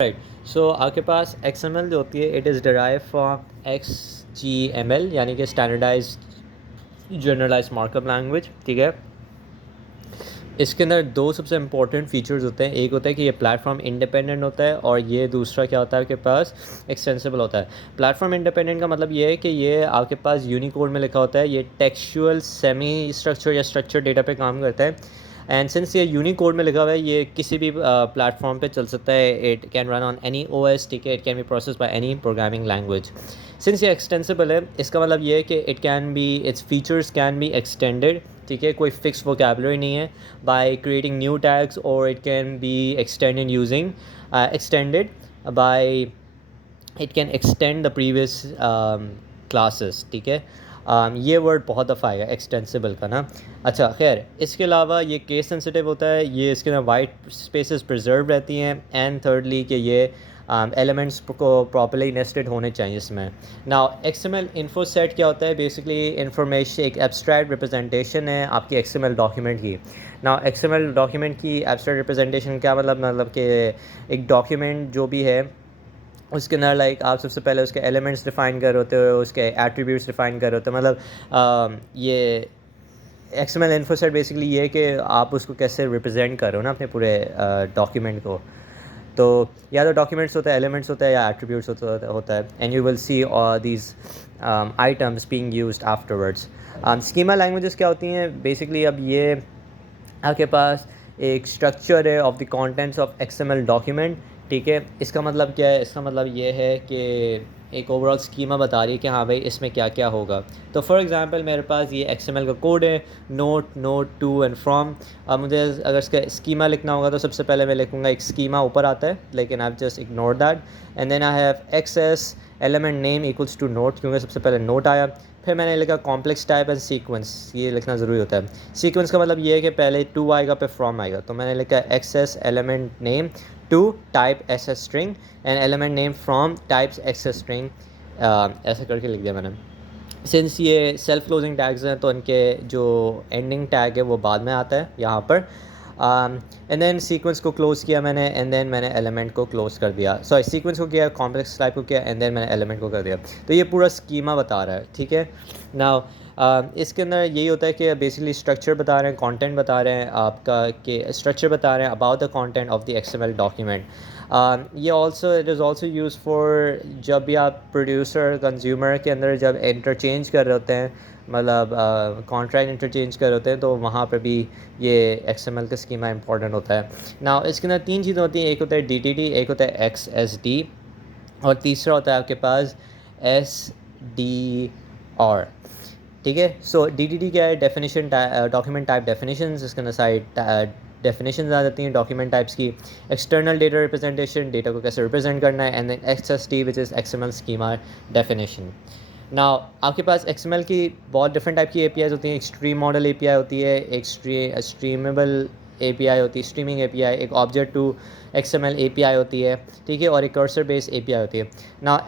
Right. सो आपके पास XML जो होती है it is derive from XGML, यानी कि स्टैंडर्डाइज जनरलाइज मार्कअप लैंग्वेज, ठीक है। इसके अंदर दो सबसे इंपॉर्टेंट फीचर्स होते हैं, एक होता है कि ये प्लेटफॉर्म इंडिपेंडेंट होता है और ये दूसरा क्या होता है आपके पास एक्सटेंसिबल होता है। प्लेटफॉर्म इंडिपेंडेंट का मतलब ये है कि ये आपके पास यूनिकोड में लिखा होता है, ये टेक्सचुअल सेमी स्ट्रक्चर या स्ट्रक्चर डेटा पे काम करता है। एंड सिंस ये यूनिकोड में लिखा हुआ है ये किसी भी प्लेटफॉर्म पे चल सकता है, it can run on any OS, ठीक है, it can be process by any programming language. Since ये एक्सटेंसिबल है इसका मतलब ये है कि it can be its features can be extended, ठीक है, कोई फिक्स वोकेबलरी नहीं है, बाय क्रिएटिंग न्यू टैग्स, और it can be extended using extended by it can extend the previous classes, ठीक है। ये वर्ड बहुत दफ़ा आएगा एक्सटेंसिबल का ना। अच्छा खैर, इसके अलावा ये केस सेंसिटिव होता है, ये इसके अंदर वाइट स्पेसेस प्रिजर्व रहती हैं, एंड थर्डली कि ये एलिमेंट्स को प्रॉपर्ली नेस्टेड होने चाहिए इसमें। नाउ XML इन्फो सेट क्या होता है, बेसिकली इंफॉर्मेशन एक एब्स्ट्रैक्ट रिप्रेजेंटेशन है आपकी XML डॉक्यूमेंट की। नाउ XML डॉक्यूमेंट की एब्स्ट्रैक्ट रिप्रेजेंटेशन क्या मतलब कि एक डॉक्यूमेंट जो भी है उसके अंदर लाइक आप सबसे पहले उसके एलिमेंट्स डिफ़ाइन कर होते हो, उसके एट्रीब्यूट्स डिफ़ाइन कर होते हो, मतलब ये XML इन्फो सेट बेसिकली ये है कि आप उसको कैसे रिप्रेजेंट कर रहे हो ना अपने पूरे डॉक्यूमेंट को। तो या तो डॉक्यूमेंट्स होता है, एलिमेंट्स होता है, या एट्रीब्यूट्स होता है, and you will see these items being used afterwards. Schema languages क्या होती हैं बेसिकली, अब ये आपके पास एक स्ट्रक्चर है of the contents of XML document, ठीक है। इसका मतलब क्या है, इसका मतलब ये है कि एक ओवरऑल स्कीमा बता रही है कि हाँ भाई इसमें क्या क्या होगा। तो फॉर एग्जांपल मेरे पास ये XML का कोड है, नोट टू एंड फ्रॉम। अब मुझे अगर इसका स्कीमा लिखना होगा तो सबसे पहले मैं लिखूँगा एक स्कीमा ऊपर आता है, लेकिन I just ignore that, and then I have access element name equals to note, क्योंकि सबसे पहले नोट आया। फिर मैंने लिखा कॉम्प्लेक्स टाइप एंड सीक्वेंस, ये लिखना ज़रूरी होता है। सीक्वेंस का मतलब ये है कि पहले टू आएगा फिर फ्रॉम आएगा, तो मैंने लिखा access element name to type SS string and element name from types access string, ऐसा करके लिख दिया मैंने। सिंस ये सेल्फ क्लोजिंग टैग्स हैं तो इनके जो एंडिंग टैग है वो बाद में आता है यहाँ पर। एंड देन सीक्वेंस को क्लोज़ किया मैंने, एंड देन मैंने एलिमेंट को क्लोज़ कर दिया, सॉरी सीक्वेंस को किया, कॉम्प्लेक्स टाइप को किया, एंड देन मैंने एलिमेंट को कर दिया। तो ये पूरा स्कीमा बता रहा है, ठीक है। नाउ इसके अंदर यही होता है कि बेसिकली स्ट्रक्चर बता रहे हैं, कंटेंट बता रहे हैं आपका, कि स्ट्रक्चर बता रहे हैं about the content of the XML document. ये also it is also use for जब भी आप प्रोड्यूसर कंज्यूमर के अंदर जब इंटरचेंज कर रहे होते हैं, मतलब कॉन्ट्रैक्ट इंटरचेंज कर होते हैं, तो वहाँ पर भी ये XML का स्कीमा इंपॉर्टेंट होता है। ना इसके अंदर तीन चीज़ें होती हैं, एक होता है DTD, एक होता है XSD, और तीसरा होता है आपके पास SDR, ठीक है। सो DTD क्या है, डेफिनेशन डॉक्यूमेंट टाइप डेफिनेशन, इसके अंदर साइड डेफिनेशन आ जाती हैं डॉक्यूमेंट टाइप्स की। एक्सटर्नल डेटा रिप्रेजेंटेशन, डेटा को कैसे रिप्रेजेंट करना है, and then XSD which is XML schema definition. Now आपके पास XML की बहुत डिफरेंट टाइप की APIs होती हैं, एक स्ट्रीम मॉडल API होती है, एक स्ट्रीमेबल API होती है, स्ट्रीमिंग API, एक ऑब्जेक्ट टू XML API होती है, ठीक है, और एक कर्सर बेस्ड API होती है। ना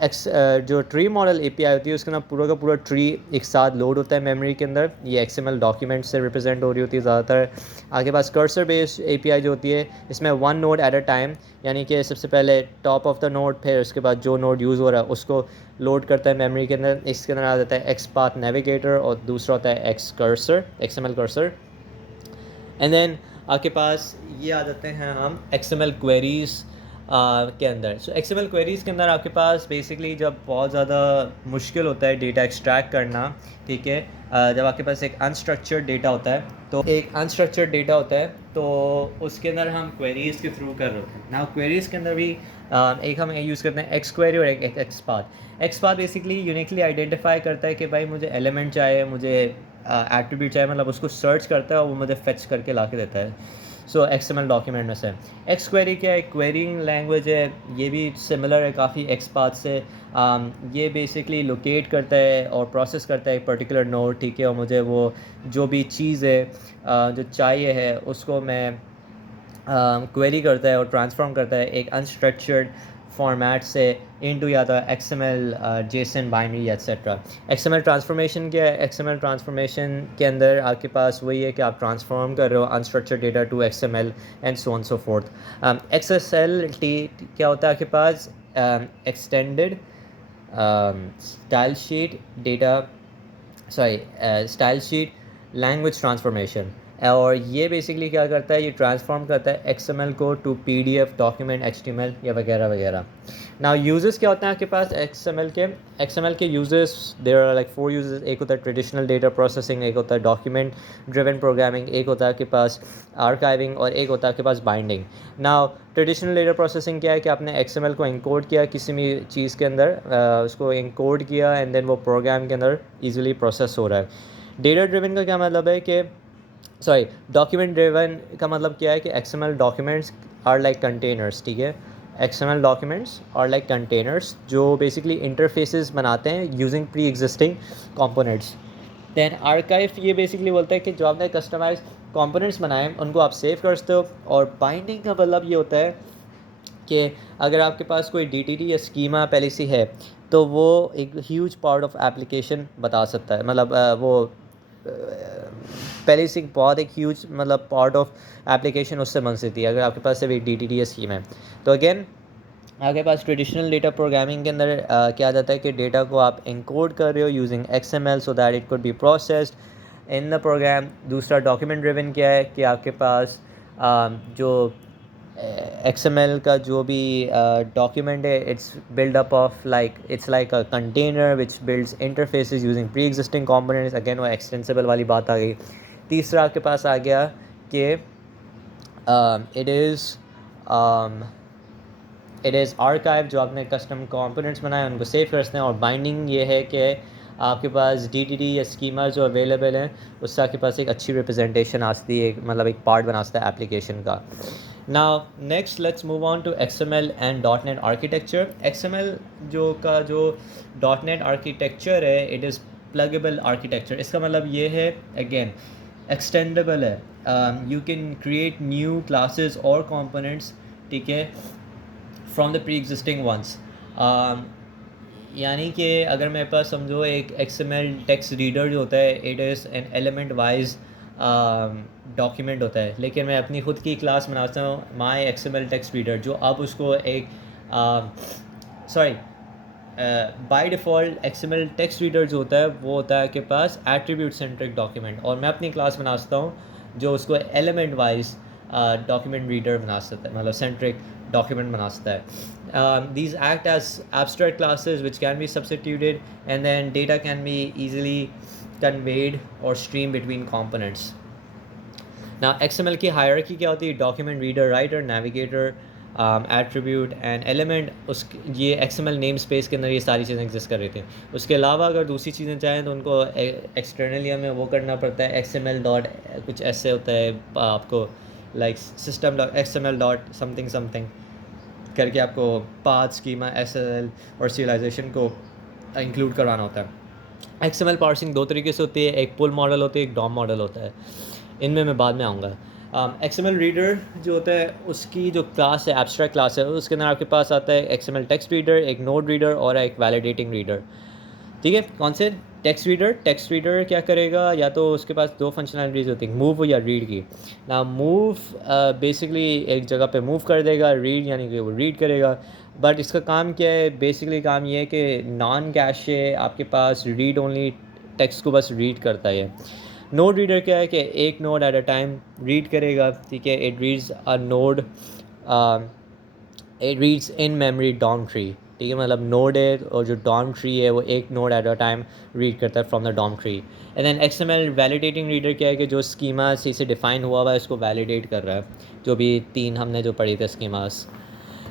जो ट्री मॉडल API होती है उसके अंदर पूरा का पूरा ट्री एक साथ लोड होता है मेमोरी के अंदर, ये XML डॉक्यूमेंट से रिप्रेजेंट हो रही होती है ज़्यादातर। आपके पास कर्सर बेस्ड API जो होती है इसमें one node at a time, यानी कि सबसे पहले टॉप ऑफ द नोड, फिर उसके बाद जो नोड यूज़ हो रहा है उसको लोड करता है मेमोरी के अंदर। इसके अंदर आ जाता है XPath नेविगेटर, और दूसरा होता है XML कर्सर। एंड देन आपके पास ये आ जाते हैं हम XML क्वेरीज़ के अंदर। सो XML क्वेरीज़ के अंदर आपके पास बेसिकली जब बहुत ज़्यादा मुश्किल होता है डेटा एक्सट्रैक्ट करना, ठीक है, जब आपके पास एक अनस्ट्रक्चर्ड डेटा होता है, तो एक अनस्ट्रक्चर्ड डेटा होता है तो उसके अंदर हम क्वेरीज़ के थ्रू कर रहे होते हैं। ना क्वेरीज़ के अंदर भी एक हम यूज़ करते हैं X क्वेरी और एक XPath बेसिकली यूनिकली आइडेंटिफाई करता है कि भाई मुझे एलिमेंट चाहिए, मुझे एट्रीब्यूट चाहिए, मतलब उसको सर्च करता है और वो मुझे फेच करके ला के देता है। सो XML डॉक्यूमेंट में से एक्स क्वेरी क्या है, क्वेरिंग लैंग्वेज है, ये भी सिमिलर है काफ़ी XPath से। ये बेसिकली लोकेट करता है और प्रोसेस करता है एक पर्टिकुलर नोड, ठीक है, और मुझे वो जो भी चीज़ है जो चाहिए है उसको मैं क्वेरी करता है और ट्रांसफॉर्म करता है एक अनस्ट्रक्चर्ड फॉर्मेट से इनटू या तो XML, JSON, binary etcetera. XML transformation क्या है? XML ट्रांसफॉर्मेशन के अंदर आपके पास वही है कि आप ट्रांसफॉर्म कर रहे हो unstructured data to XML and so on so forth. XSLT क्या होता है आपके पास? Extended style sheet data, style sheet language transformation. और ये बेसिकली क्या करता है? ये ट्रांसफॉर्म करता है XML को टू PDF डॉक्यूमेंट, HTML या वगैरह वगैरह। नाउ यूजर्स क्या होते हैं आपके पास XML के users? There are like 4 users. एक होता है ट्रेडिशनल डेटा प्रोसेसिंग, एक होता है डॉक्यूमेंट ड्रिवन प्रोग्रामिंग, एक होता है आपके पास आर्काइविंग और एक होता है आपके पास binding. Now traditional data processing क्या है कि आपने XML को इंकोड किया किसी भी चीज़ के अंदर, उसको इंकोड किया एंड देन वो प्रोग्राम के अंदर ईजिली प्रोसेस हो रहा है। डेटा ड्रिवन का क्या मतलब है कि डॉक्यूमेंट ड्रिवन का मतलब क्या है कि XML documents are like containers, ठीक है? XML documents are like containers जो बेसिकली इंटरफेसेस बनाते हैं using pre existing components. Then archive ये बेसिकली बोलता है कि जो आपने कस्टमाइज कंपोनेंट्स बनाए उनको आप सेव करते हो। और बाइंडिंग का मतलब ये होता है कि अगर आपके पास कोई DTD या स्कीमा पहले से है तो वो एक ह्यूज पार्ट ऑफ एप्लीकेशन बता सकता है, मतलब वो पहले से बहुत एक ह्यूज मतलब पार्ट ऑफ एप्लीकेशन उससे बन सकती है अगर आपके पास सिर्फ एक DTD या स्कीम है। तो अगेन आपके पास ट्रेडिशनल डेटा प्रोग्रामिंग के अंदर क्या आ जाता है कि डेटा को आप इंकोड कर रहे हो using XML so that it could be processed in the program. दूसरा डॉक्यूमेंट ड्रिवन क्या है कि आपके पास जो XML का जो भी डॉक्यूमेंट है it's build up of like it's like a container which builds interfaces using pre existing components. Again वो एक्सटेंसिबल वाली बात आ गई। तीसरा आपके पास आ गया कि इट इज़ आर्काइव, जो आपने कस्टम कंपोनेंट्स बनाए उनको सेव करते हैं। और बाइंडिंग ये है कि आपके पास DTD या स्कीमा जो अवेलेबल हैं उससे आपके पास एक अच्छी रिप्रेजेंटेशन आती है, मतलब एक पार्ट बना सकता है एप्लीकेशन का। Now next let's move on to XML and .NET architecture. XML जो .NET आर्किटेक्चर है इट इज़ प्लगेबल आर्किटेक्चर। इसका मतलब ये है अगेन एक्सटेंडेबल है, you can create new classes और कंपोनेंट्स, ठीक है, from the pre existing ones. यानी कि अगर मेरे पास समझो एक XML टेक्स्ट रीडर जो होता है it is an element wise document होता है, लेकिन मैं अपनी ख़ुद की क्लास बनाता हूँ माई XML टेक्स्ट रीडर, जो अब उसको एक by default XML text reader जो होता है वो होता है आपके पास एट्रीब्यूट सेंट्रिक डॉक्यूमेंट, और मैं अपनी क्लास बनाता हूँ जो उसको एलिमेंट वाइज डॉक्यूमेंट रीडर बना सकता है, मतलब सेंट्रिक डॉक्यूमेंट बना सकता है। These act as abstract classes which can be substituted and then data can be easily conveyed or streamed between components. Now XML की hierarchy क्या होती है? Document reader, writer, navigator, attribute and element. उस ये XML name space के अंदर ये सारी चीज़ें एग्जिस्ट कर रही थी। उसके अलावा अगर दूसरी चीज़ें चाहें तो उनको एक्सटर्नली हमें वो करना पड़ता है, XML डॉट कुछ ऐसे होता है आपको like system dot XML dot something something करके आपको पाथ, स्कीमा, SSL और serialization को इंक्लूड करवाना होता है। XML पार्सिंग दो तरीके से होती है, एक पुल मॉडल होती है, एक डॉम मॉडल होता है। इनमें मैं बाद में आऊँगा। XML रीडर जो होता है उसकी जो क्लास है, एब्स्ट्रैक्ट क्लास है, उसके अंदर आपके पास आता है XML टेक्स्ट रीडर, एक नोड रीडर और एक वैलिडेटिंग रीडर, ठीक है। कौन से? टेक्स्ट रीडर क्या करेगा? या तो उसके पास दो फंक्शनलिटीज़ होती हैं, मूव या रीड की। ना मूव बेसिकली एक जगह पे मूव कर देगा, रीड यानी कि वो रीड करेगा। बट इसका काम क्या है? बेसिकली काम ये है कि नॉन कैशे आपके पास रीड ओनली टेक्स्ट को बस रीड करता है। नोड रीडर क्या है कि एक node at a time read करेगा, ठीक है। It reads a node, it reads in memory DOM tree, ठीक है। मतलब नोड है और जो डॉम ट्री है वो एक node at a time read करता है from the DOM tree. And then XML validating reader क्या है कि जो स्कीमा से डिफाइन हुआ हुआ है उसको वैलिडेट कर रहा है, जो भी तीन हमने जो पढ़ी थे स्कीमास।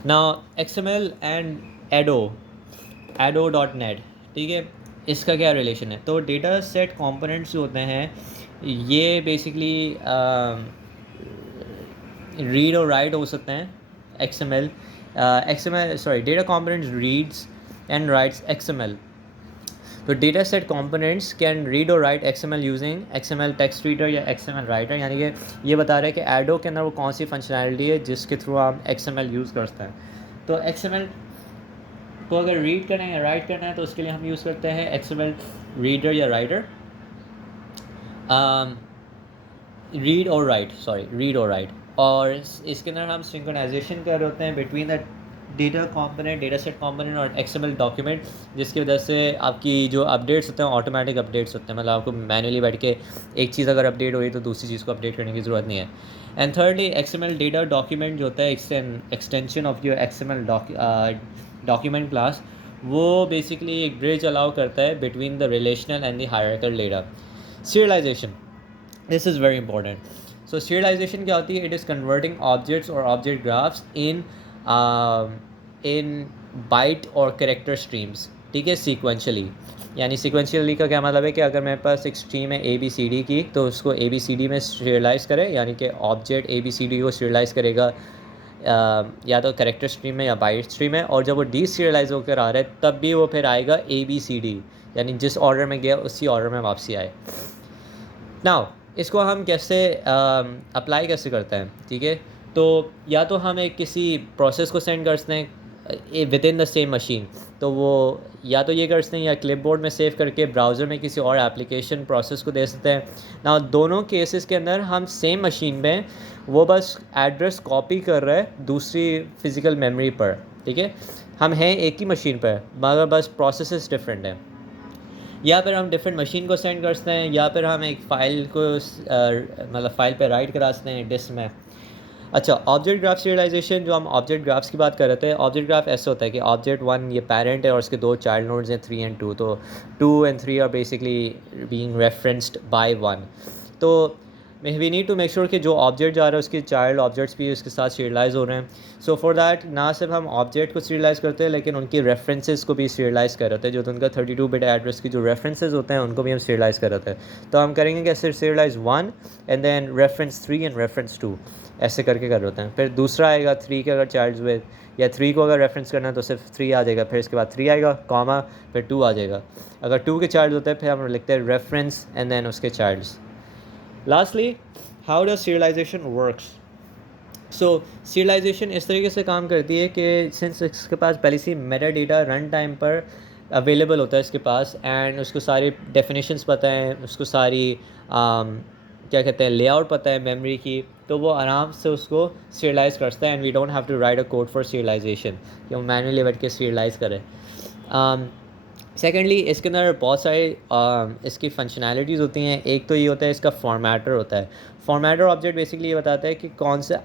नाउ XML एंड एडो.नेट, ठीक है, इसका क्या रिलेशन है? तो डेटा सेट कंपोनेंट्स जो होते हैं ये बेसिकली रीड और राइट हो सकते हैं। Data components reads and writes XML। तो data set components can read और write XML using XML text reader या XML राइटर, यानी कि ये बता रहा है कि एडो के अंदर वो कौन सी फंक्शनैलिटी है जिसके थ्रू आप XML यूज़ करते हैं। तो XML को अगर रीड करना है या राइट करना है तो उसके लिए हम यूज़ करते हैं XML रीडर या राइटर, रीड और राइट। और इसके अंदर हम सिंक्रोनाइजेशन कर रहे होते हैं between the data component, data set component और XML डॉक्यूमेंट, जिसकी वजह से आपकी जो अपडेट्स होते हैं ऑटोमेटिक अपडेट्स होते हैं, मतलब आपको मैनुअली बैठ के एक चीज़ अगर अपडेट हो रही तो दूसरी चीज़ को अपडेट करने की ज़रूरत नहीं है। And thirdly XML data document जो होता है extension of your XML document class, वो बेसिकली एक ब्रिज अलाउ करता है between the relational and the hierarchical data. Serialisation, this is very important. So serialisation क्या होती है? इट इज़ कन्वर्टिंग ऑब्जेक्ट्स और ऑब्जेक्ट ग्राफ्स इन बाइट और कैरेक्टर स्ट्रीम्स, ठीक है, सीक्वेंशली। यानी सीक्वेंशियली का क्या मतलब है कि अगर मेरे पास एक स्ट्रीम है ABCD की, तो उसको ABCD में सीरियलाइज़ करें, यानी कि ऑब्जेक्ट ABCD को सीरियलाइज़ करेगा या तो कैरेक्टर स्ट्रीम में या बाइट स्ट्रीम में, और जब वो डी सीरियलाइज होकर आ रहा है तब भी वो फिर आएगा ABCD, यानी जिस ऑर्डर में गया उसी ऑर्डर में वापसी आए। नाउ इसको हम कैसे अप्लाई कैसे करते हैं, ठीक है? तो या तो हम एक किसी प्रोसेस को सेंड करते हैं with in the same machine, तो वो या तो ये कर सकते हैं या क्लिपबोर्ड में सेव करके ब्राउज़र में किसी और एप्लीकेशन प्रोसेस को दे सकते हैं ना। दोनों केसेस के अंदर हम सेम मशीन में वो बस एड्रेस कॉपी कर रहे हैं दूसरी फिज़िकल मेमोरी पर, ठीक है? हम हैं एक ही मशीन पर मगर बस प्रोसेसेस डिफरेंट हैं। या फिर हम डिफरेंट मशीन को सेंड कर सकते हैं, या फिर हम एक फ़ाइल को मतलब फ़ाइल पे राइट करा सकते हैं डिस्क में। अच्छा, ऑब्जेक्ट ग्राफ सीरियलाइजेशन, जो हम ऑब्जेक्ट ग्राफ्स की बात कर रहे थे, ऑब्जेक्ट ग्राफ ऐसे होता है कि ऑब्जेक्ट 1 ये पेरेंट है और उसके 2 चाइल्ड नोड्स हैं 3 and 2, तो 2 and 3 are basically being referenced by 1। तो we need to make sure कि जो ऑब्जेक्ट जा रहा है उसके चाइल्ड ऑब्जेक्ट्स भी उसके साथ सीरियलाइज़ हो रहे हैं। सो फॉर दैट ना सिर्फ हम ऑब्जेक्ट को सीरियलाइज़ करते हैं लेकिन उनकी रेफरेंसेस को भी सीरियलाइज़ कर रहे थे, जो उनका 32 बिट एड्रेस की जो रेफरेंसेस होते हैं उनको भी हम सीरियलाइज़ कर रहे थे। तो हम करेंगे कैसे? Serialize 1 and then reference 3 and reference 2, ऐसे करके कर होते हैं। फिर दूसरा आएगा 3 के अगर चाइल्ड्स हुए, या 3 को अगर रेफरेंस करना है तो सिर्फ 3 आ जाएगा, फिर इसके बाद 3 आएगा कॉमा, फिर 2 आ जाएगा। अगर 2 के चाइल्ड होते हैं फिर हम लिखते हैं रेफरेंस एंड देन उसके childs. Lastly, how does serialization works? So serialization इस तरीके से काम करती है कि सिंस इसके पास पहले से मेटा डेटा रन टाइम पर अवेलेबल होता है इसके पास, एंड उसको सारी डेफिनेशंस पता है, उसको सारी क्या कहते हैं लेआउट पता है मेमोरी की, तो वो आराम से उसको सीरियलाइज़ करता है। And we don't have to write a code for serialization कि हम मैनुअली बैठ के सीरियलाइज़ करें। सेकेंडली, इसके अंदर बहुत सारी इसकी फंक्शनैलिटीज़ होती हैं। एक तो ये होता है इसका फॉर्मेटर होता है। फॉर्मेटर ऑब्जेक्ट बेसिकली ये बताता है कि कौन से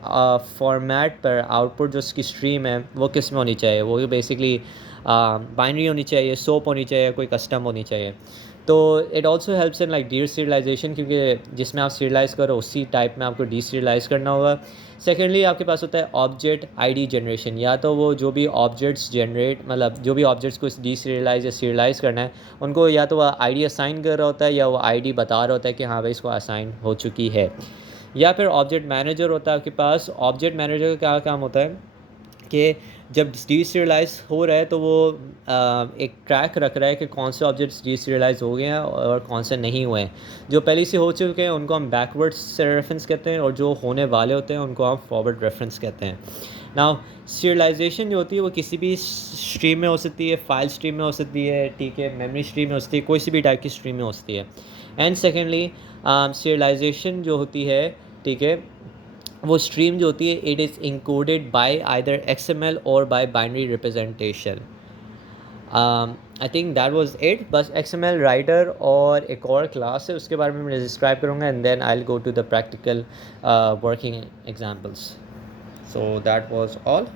फॉर्मेट पर आउटपुट जो उसकी स्ट्रीम है वो किस में होनी चाहिए। वो बेसिकली बाइनरी होनी चाहिए, सोप होनी चाहिए, कोई कस्टम होनी चाहिए। तो it also helps in like D serialisation, क्योंकि जिसमें आप सीरियलाइज़ करो उसी टाइप में आपको डी सीरियलाइज़ करना होगा। सेकेंडली, आपके पास होता है ऑब्जेक्ट आईडी जनरेशन, या तो वो जो भी ऑब्जेक्ट्स जनरेट मतलब जो भी ऑब्जेक्ट्स को डी सीरियलाइज या सीरियलाइज़ करना है उनको या तो वह आईडी असाइन कर रहा होता है या वो आईडी बता रहा होता है कि हाँ भाई इसको असाइन हो चुकी है। या फिर ऑब्जेक्ट मैनेजर होता है आपके पास। ऑब्जेक्ट मैनेजर का क्या काम होता है कि जब डी सीरियलाइज़ हो रहा है तो वो एक ट्रैक रख रहा है कि कौन से ऑब्जेक्ट्स डी सीरियलाइज़ हो गए हैं और कौन से नहीं हुए हैं। जो पहले से हो चुके हैं उनको हम बैकवर्ड्स रेफरेंस कहते हैं, और जो होने वाले होते हैं उनको हम फॉरवर्ड रेफरेंस कहते हैं। नाउ सीरियलाइजेशन जो होती है वो किसी भी स्ट्रीम में हो सकती है, फाइल स्ट्रीम में हो सकती है, ठीक है, मेमोरी स्ट्रीम में हो सकती है, कोई सी भी टाइप की स्ट्रीम में हो सकती है। एंड सेकेंडली, सीरियलाइजेशन जो होती है, ठीक है, वो स्ट्रीम जो होती है it is encoded by either XML और by binary representation. I think that was it. बस XML राइटर और एक और क्लास है उसके बारे में मैं डिस्क्राइब करूँगा, and then I will go to the practical working examples. So that was all.